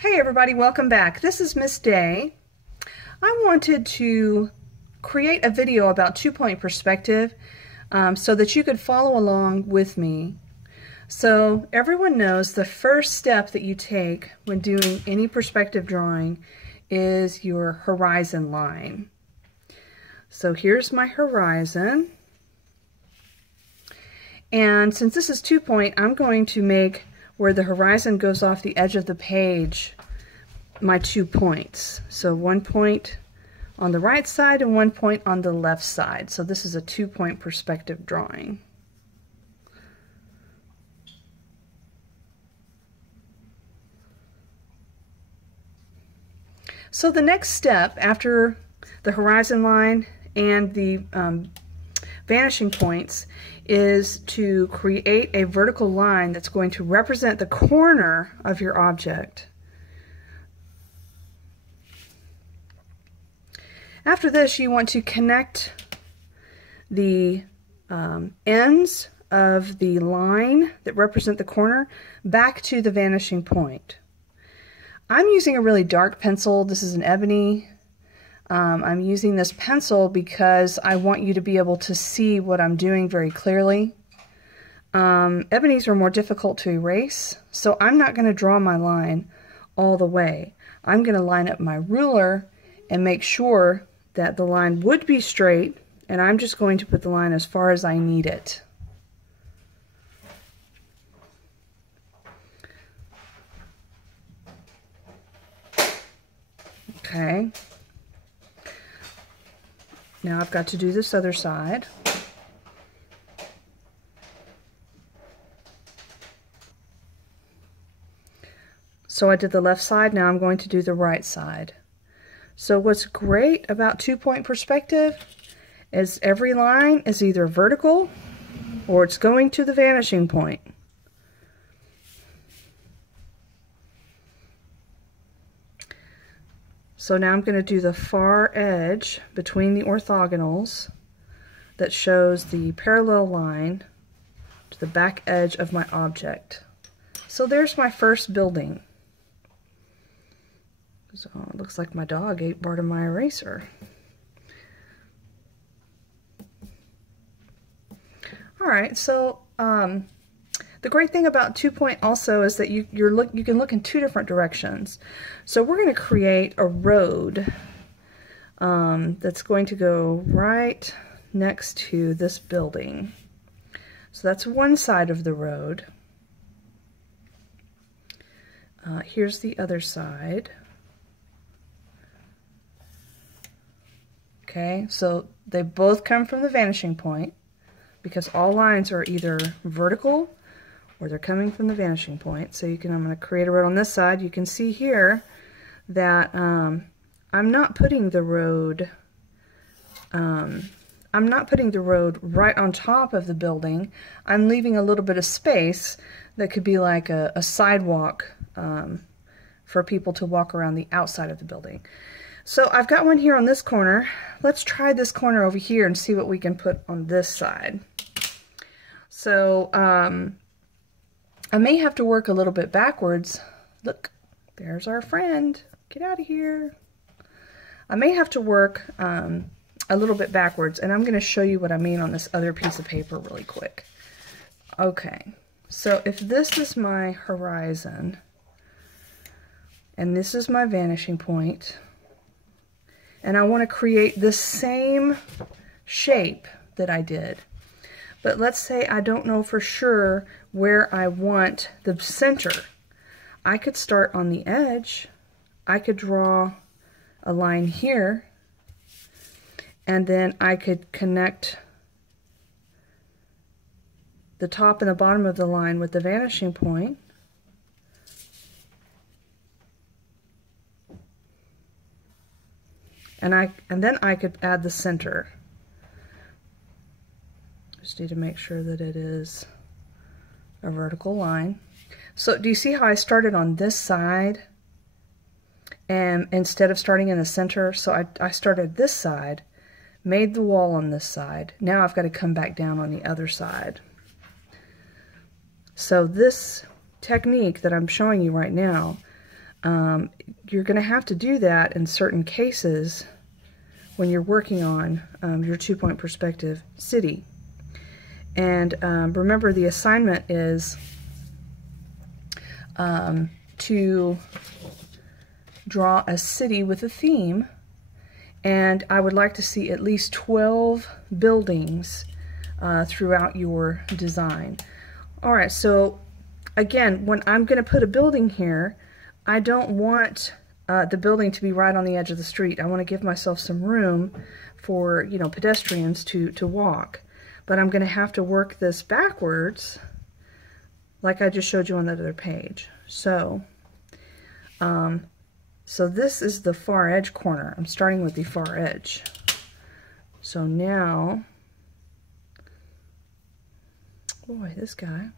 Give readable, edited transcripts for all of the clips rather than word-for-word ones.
Hey everybody, welcome back. This is Miss Day. I wanted to create a video about two-point perspective so that you could follow along with me. So everyone knows the first step that you take when doing any perspective drawing is your horizon line. So here's my horizon. And since this is 2-point, I'm going to make where the horizon goes off the edge of the page my 2 points. So 1 point on the right side and 1 point on the left side. So this is a 2-point perspective drawing. So the next step after the horizon line and the vanishing points is to create a vertical line that's going to represent the corner of your object. After this, you want to connect the ends of the line that represent the corner back to the vanishing point. I'm using a really dark pencil. This is an ebony. I'm using this pencil because I want you to be able to see what I'm doing very clearly. Ebonies are more difficult to erase, so I'm not going to draw my line all the way. I'm going to line up my ruler and make sure that the line would be straight, and I'm just going to put the line as far as I need it. Okay. Now I've got to do this other side. So I did the left side, now I'm going to do the right side. So what's great about 2-point perspective is every line is either vertical or it's going to the vanishing point. So now I'm going to do the far edge between the orthogonals that shows the parallel line to the back edge of my object. So there's my first building. So it looks like my dog ate part of my eraser. Alright, so the great thing about 2-point also is that you can look in two different directions. So we're going to create a road that's going to go right next to this building. So that's one side of the road. Here's the other side. Okay, so they both come from the vanishing point because all lines are either vertical or they're coming from the vanishing point. So I'm going to create a road on this side. You can see here that I'm not putting the road right on top of the building. I'm leaving a little bit of space that could be like a sidewalk for people to walk around the outside of the building. So I've got one here on this corner. Let's try this corner over here and see what we can put on this side. So I may have to work a little bit backwards. Look, there's our friend. Get out of here. I may have to work a little bit backwards, and I'm going to show you what I mean on this other piece of paper really quick. Okay, so if this is my horizon, and this is my vanishing point, and I want to create the same shape that I did. But let's say I don't know for sure where I want the center. I could start on the edge. I could draw a line here, and then I could connect the top and the bottom of the line with the vanishing point. And then I could add the center. Just need to make sure that it is a vertical line. So do you see how I started on this side and instead of starting in the center? So I started this side, made the wall on this side. Now I've got to come back down on the other side. So this technique that I'm showing you right now You're going to have to do that in certain cases when you're working on your two-point perspective city. And remember, the assignment is to draw a city with a theme, and I would like to see at least 12 buildings throughout your design. Alright, so again, when I'm going to put a building here, I don't want the building to be right on the edge of the street. I want to give myself some room for, you know, pedestrians to walk. But I'm going to have to work this backwards like I just showed you on that other page. So, so this is the far edge corner. I'm starting with the far edge. So now, boy, this guy.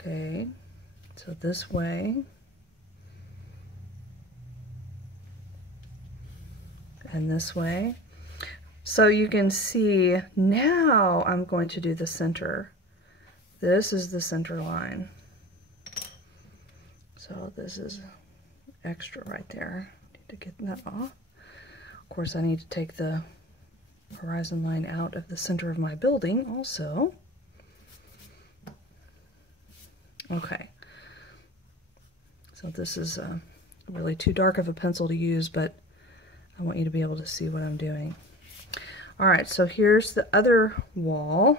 Okay, so this way. And this way. So you can see now I'm going to do the center. This is the center line. So this is extra right there. Need to get that off. Of course, I need to take the horizon line out of the center of my building also. Okay. So this is really too dark of a pencil to use, but I want you to be able to see what I'm doing. Alright, so here's the other wall.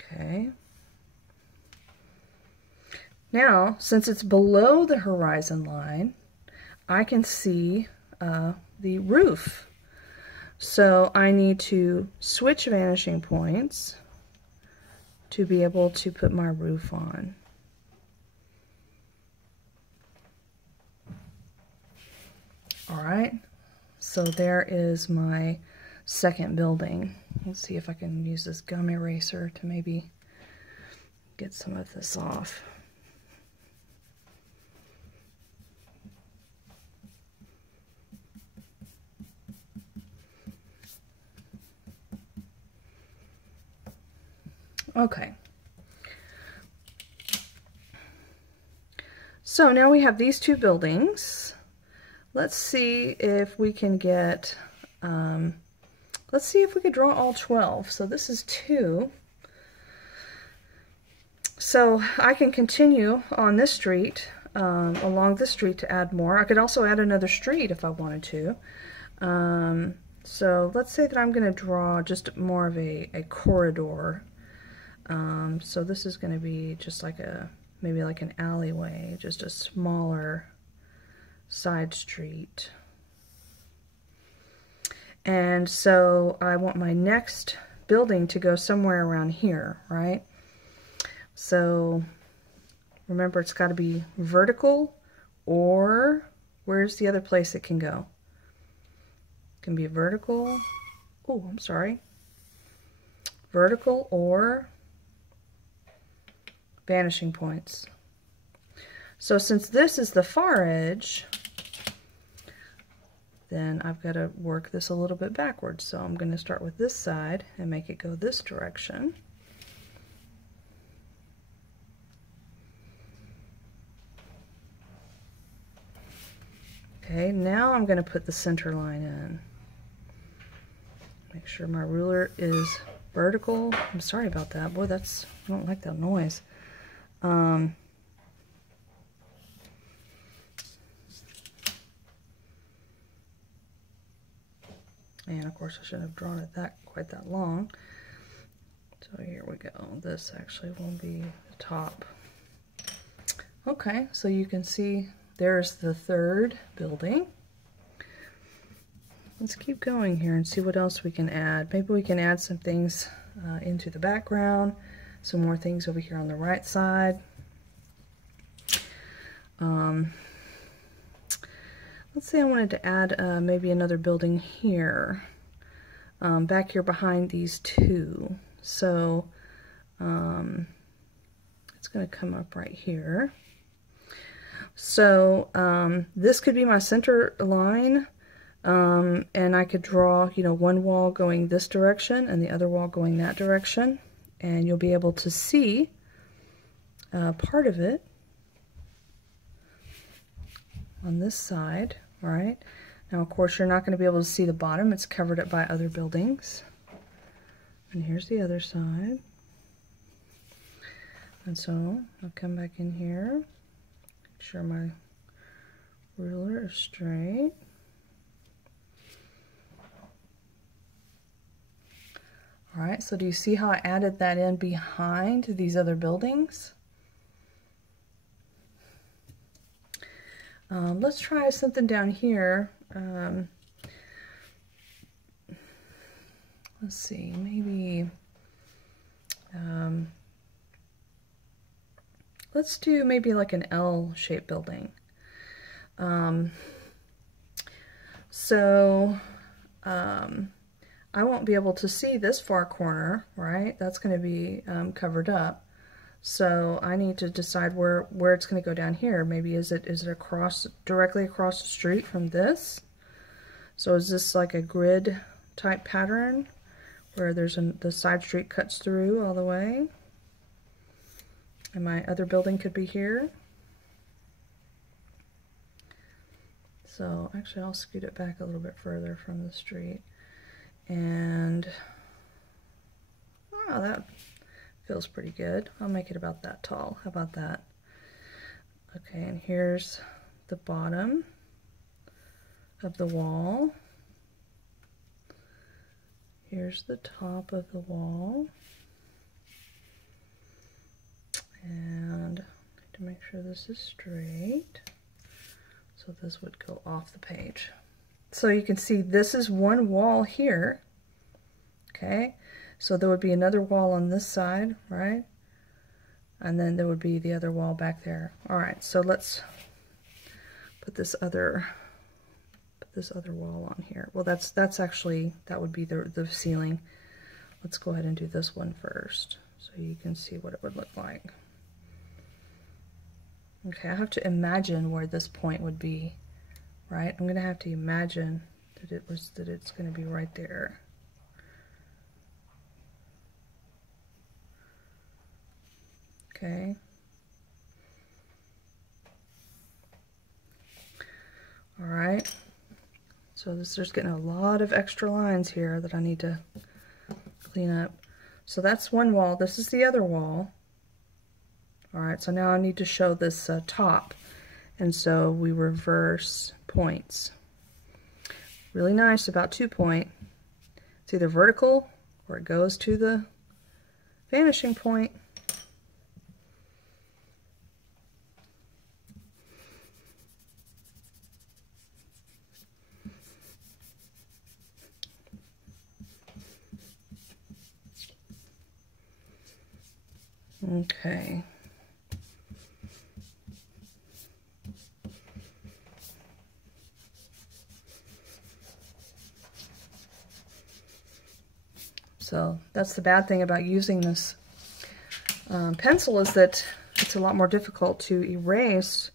Okay. Now, since it's below the horizon line, I can see the roof. So I need to switch vanishing points to be able to put my roof on. Alright, so there is my second building. Let's see if I can use this gum eraser to maybe get some of this off. Okay. So now we have these two buildings. Let's see if we can get, let's see if we could draw all 12. So this is 2. So I can continue on this street, along this street to add more. I could also add another street if I wanted to. So let's say that I'm going to draw just more of a corridor. So this is going to be just like maybe like an alleyway, just a smaller side street. And so I want my next building to go somewhere around here, right? So remember, it's got to be vertical, or where's the other place it can go? It can be vertical. Oh, I'm sorry. Vertical or vanishing points. So since this is the far edge, then I've got to work this a little bit backwards. So I'm going to start with this side and make it go this direction. Okay, now I'm going to put the center line in. Make sure my ruler is vertical. I'm sorry about that. Boy, I don't like that noise. And of course I shouldn't have drawn it quite that long. So here we go. This actually will be the top. Okay, so you can see there's the third building. Let's keep going here and see what else we can add. Maybe we can add some things into the background, some more things over here on the right side. Let's say I wanted to add maybe another building here, back here behind these two. So it's going to come up right here. So this could be my center line, and I could draw, you know, one wall going this direction and the other wall going that direction, and you'll be able to see part of it on this side, right? Now, of course, you're not going to be able to see the bottom. It's covered up by other buildings. And here's the other side. And so I'll come back in here, make sure my ruler is straight. All right, so do you see how I added that in behind these other buildings? Let's try something down here. Let's see, maybe let's do maybe like an L-shaped building. I won't be able to see this far corner, right? That's going to be covered up. So I need to decide where it's going to go down here. Maybe is it directly across the street from this? So is this like a grid type pattern where the side street cuts through all the way? And my other building could be here. So actually I'll scoot it back a little bit further from the street. And oh, that feels pretty good. I'll make it about that tall. How about that? Okay, and here's the bottom of the wall. Here's the top of the wall. And I need to make sure this is straight. So this would go off the page. So you can see this is one wall here. Okay, so there would be another wall on this side, right? And then there would be the other wall back there. All right, so let's put this other wall on here. Well, that's actually, that would be the ceiling. Let's go ahead and do this one first so you can see what it would look like. Okay, I have to imagine where this point would be, right? I'm gonna have to imagine that it's gonna be right there. Okay. All right. So there's getting a lot of extra lines here that I need to clean up. So that's one wall. This is the other wall. All right, so now I need to show this top. And so we reverse points. Really nice about 2-point. It's either vertical or it goes to the vanishing point. Okay. So that's the bad thing about using this pencil, is that it's a lot more difficult to erase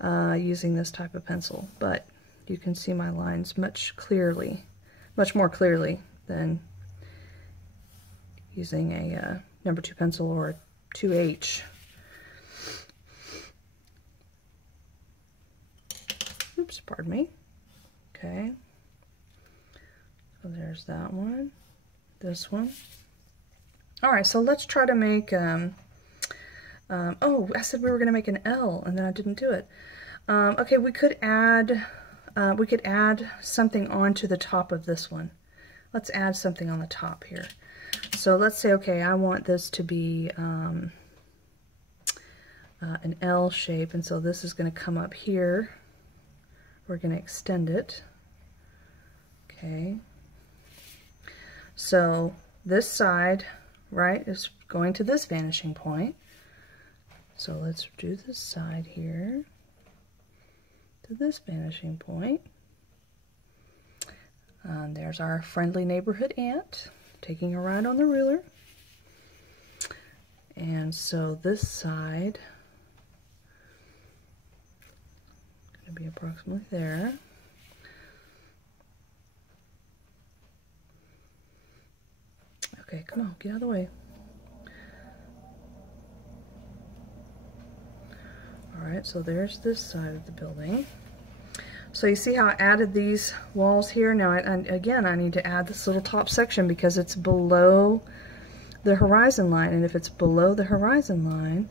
using this type of pencil. But you can see my lines much more clearly than using a number 2 pencil or a 2H. Oops, pardon me. Okay. So there's that one. This one. All right, so let's try to make, oh, I said we were going to make an L, and then I didn't do it. Okay, we could add something onto the top of this one. Let's add something on the top here. So let's say, okay, I want this to be an L shape, and so this is going to come up here. We're going to extend it. Okay. So this side, right, is going to this vanishing point. So let's do this side here to this vanishing point. And there's our friendly neighborhood ant taking a ride on the ruler. And so this side is going to be approximately there. Okay, come on, get out of the way. Alright, so there's this side of the building. So you see how I added these walls here? Now, again, I need to add this little top section because it's below the horizon line. And if it's below the horizon line,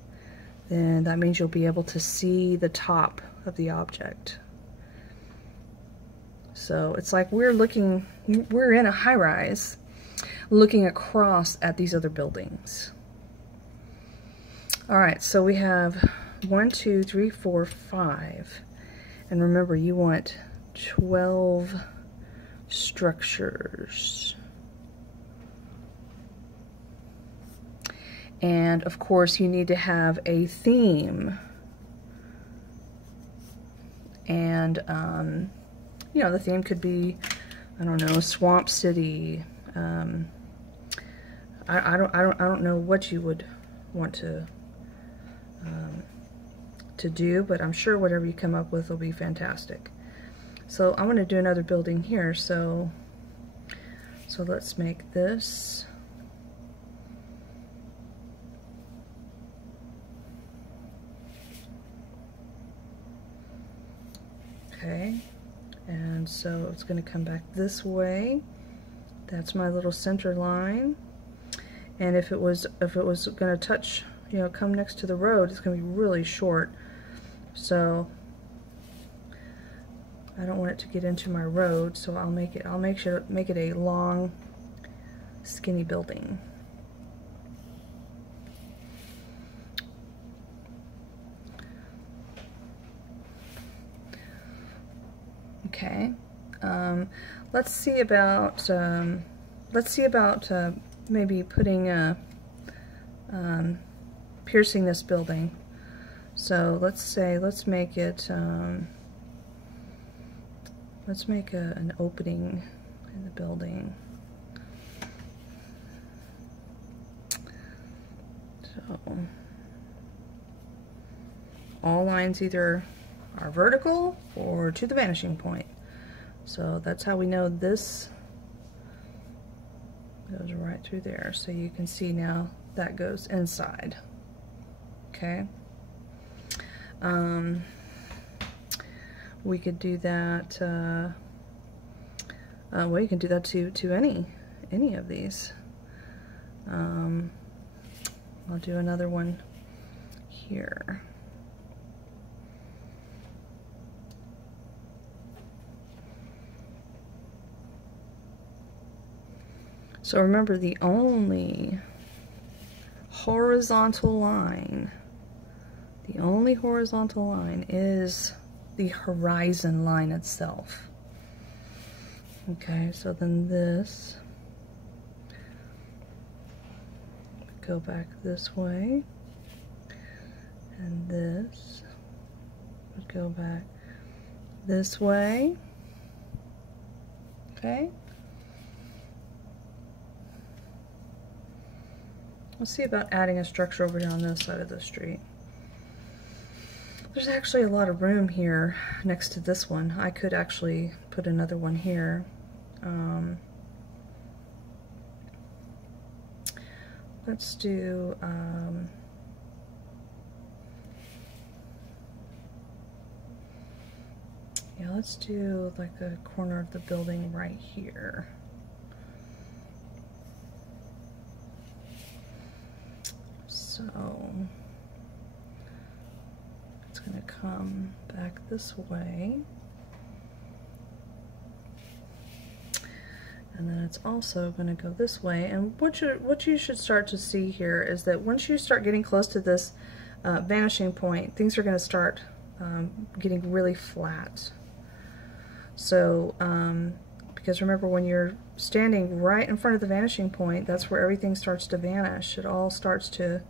then that means you'll be able to see the top of the object. So it's like we're in a high-rise looking across at these other buildings. Alright, so we have 1, 2, 3, 4, 5. And remember, you want 12 structures. And of course, you need to have a theme. And, you know, the theme could be, I don't know, Swamp City. I don't know what you would want to do, but I'm sure whatever you come up with will be fantastic. So I'm going to do another building here. So let's make this. Okay, and so it's going to come back this way. That's my little center line. And if it was going to touch, you know, come next to the road, it's going to be really short. So I don't want it to get into my road, so I'll make it a long, skinny building. Okay. Let's see about maybe putting piercing this building. So let's make it let's make an opening in the building. So all lines either are vertical or to the vanishing point. So that's how we know this goes right through there. So you can see now that goes inside. Okay. We could do that. Well, you can do that to any of these. I'll do another one here. So remember, the only horizontal line is the horizon line itself. Okay, so then this go back this way, and this would go back this way. Okay. Let's see about adding a structure over here on this side of the street. There's actually a lot of room here next to this one. I could actually put another one here. Let's do yeah, let's do like a corner of the building right here. So it's going to come back this way, and then it's also going to go this way. And what you should start to see here is that once you start getting close to this vanishing point, things are going to start getting really flat. So because remember, when you're standing right in front of the vanishing point, that's where everything starts to vanish. It all starts to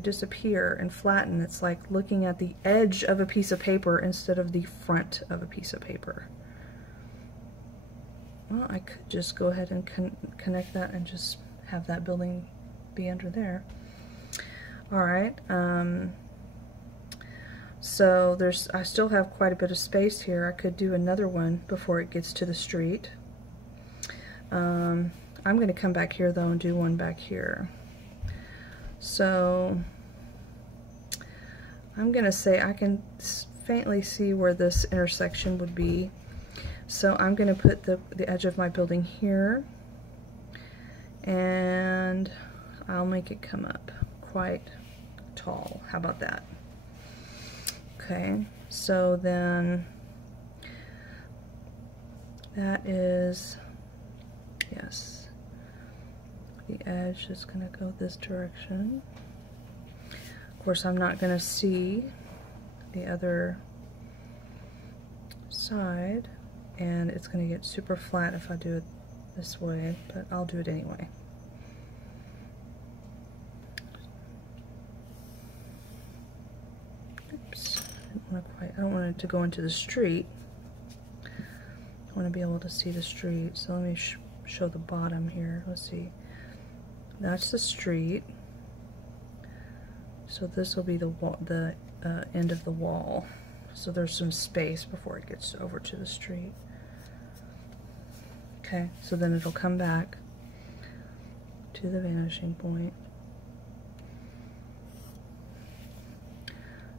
disappear and flatten. It's like looking at the edge of a piece of paper instead of the front of a piece of paper. Well, I could just go ahead and connect that and just have that building be under there. Alright, so I still have quite a bit of space here. I could do another one before it gets to the street. I'm going to come back here though and do one back here. So I'm going to say I can faintly see where this intersection would be. So I'm going to put the edge of my building here, and I'll make it come up quite tall. How about that? Okay, so then that is, yes, the edge is going to go this direction. Of course, I'm not going to see the other side, and it's going to get super flat if I do it this way, but I'll do it anyway. Oops, I don't want it to go into the street. I want to be able to see the street, so let me show the bottom here. Let's see. That's the street. So this will be the end of the wall. So there's some space before it gets over to the street. Okay, so then it'll come back to the vanishing point.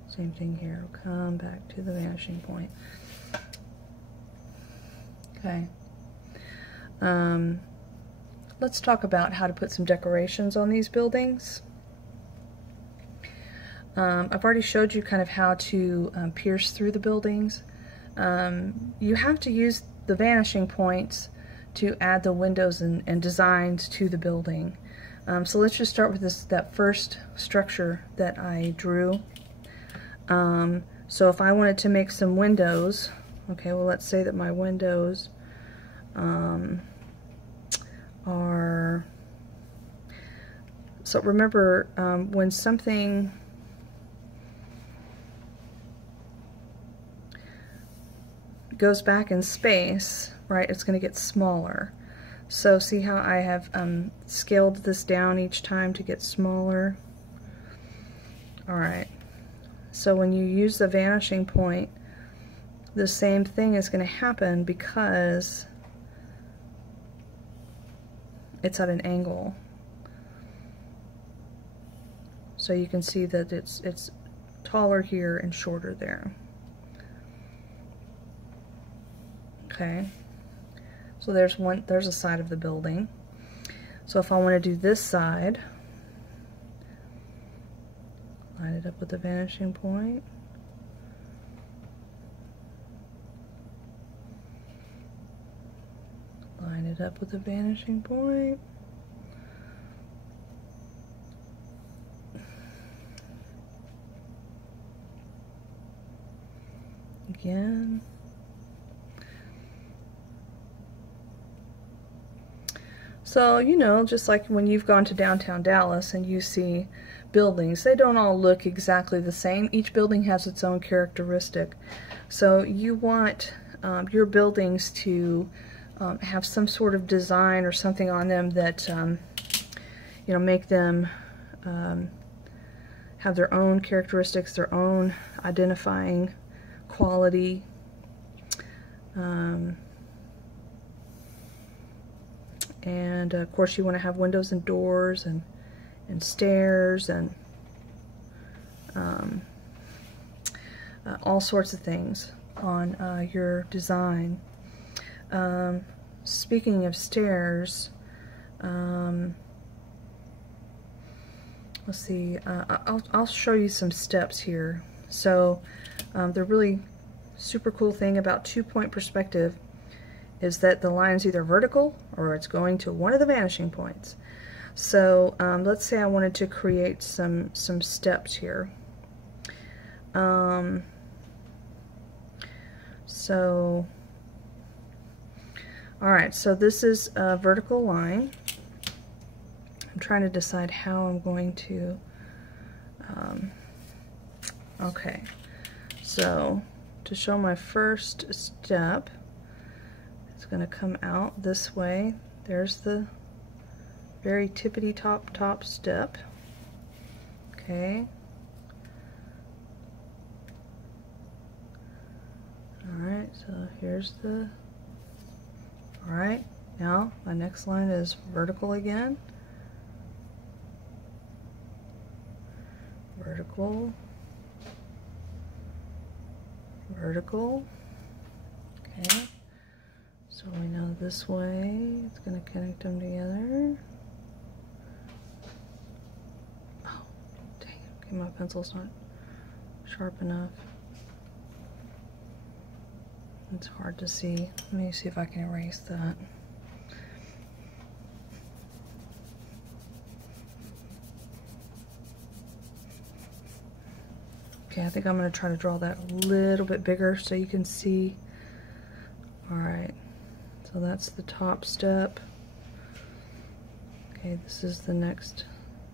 Same thing here, it'll come back to the vanishing point. Okay. Let's talk about how to put some decorations on these buildings. I've already showed you kind of how to pierce through the buildings. You have to use the vanishing points to add the windows and designs to the building. So let's just start with that first structure that I drew. So if I wanted to make some windows, okay, well let's say that my windows are, so remember when something goes back in space, right, it's going to get smaller. So see how I have scaled this down each time to get smaller? Alright, so when you use the vanishing point, the same thing is going to happen because it's at an angle. So you can see that it's taller here and shorter there. Okay, so there's a side of the building. So if I want to do this side, line it up with the vanishing point. Line it up with the vanishing point. Again. So, you know, just like when you've gone to downtown Dallas and you see buildings, they don't all look exactly the same. Each building has its own characteristic. So you want your buildings to have some sort of design or something on them that, you know, make them have their own characteristics, their own identifying quality. And of course you want to have windows and doors and stairs and all sorts of things on your design. Speaking of stairs, let's see, I'll show you some steps here. So the really super cool thing about 2-point perspective is that the line is either vertical or it's going to one of the vanishing points. So let's say I wanted to create some steps here. Alright, so this is a vertical line. I'm trying to decide how I'm going to, okay, so to show my first step, it's going to come out this way. There's the very tippity top step. Okay. Alright, so here's the, alright, Now my next line is vertical again. Vertical. Vertical. Okay. So we know this way it's going to connect them together. Oh, dang it. Okay, my pencil's not sharp enough. It's hard to see. Let me see if I can erase that. Okay, I think I'm going to try to draw that a little bit bigger so you can see. Alright, so that's the top step. Okay, this is the next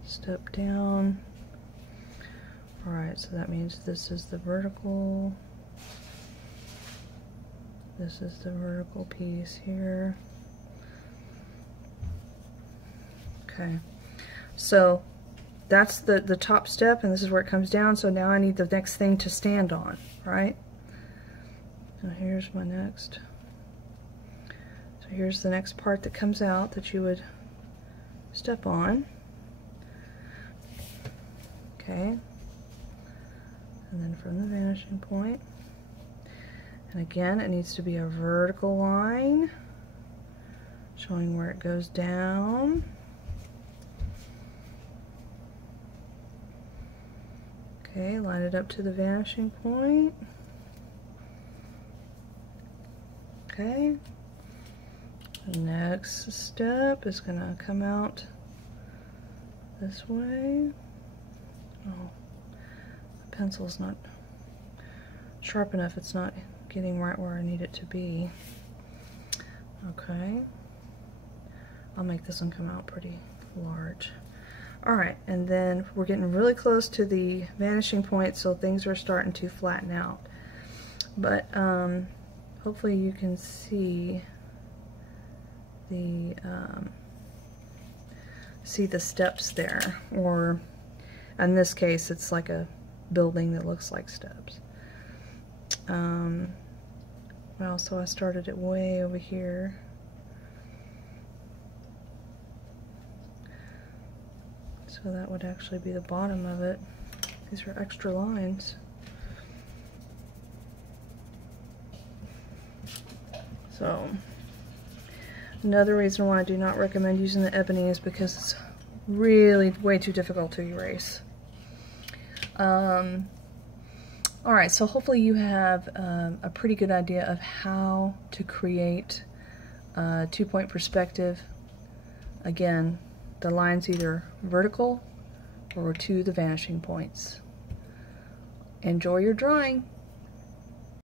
step down. Alright, so that means this is the vertical. This is the vertical piece here. Okay, so that's the top step, and this is where it comes down. So now I need the next thing to stand on, right? So here's my next. So here's the next part that comes out that you would step on. Okay. And then from the vanishing point. And again, it needs to be a vertical line showing where it goes down. Okay, line it up to the vanishing point. Okay. The next step is going to come out this way. Oh, the pencil's not sharp enough. It's not getting right where I need it to be. Okay. I'll make this one come out pretty large. Alright, and then we're getting really close to the vanishing point, so things are starting to flatten out. But hopefully you can see the steps there, or in this case it's like a building that looks like steps. Well, so I started it way over here. So that would actually be the bottom of it. These are extra lines. So, another reason why I do not recommend using the ebony is because it's really way too difficult to erase. Alright, so hopefully you have a pretty good idea of how to create a two-point perspective. Again, the line's either vertical or to the vanishing points. Enjoy your drawing!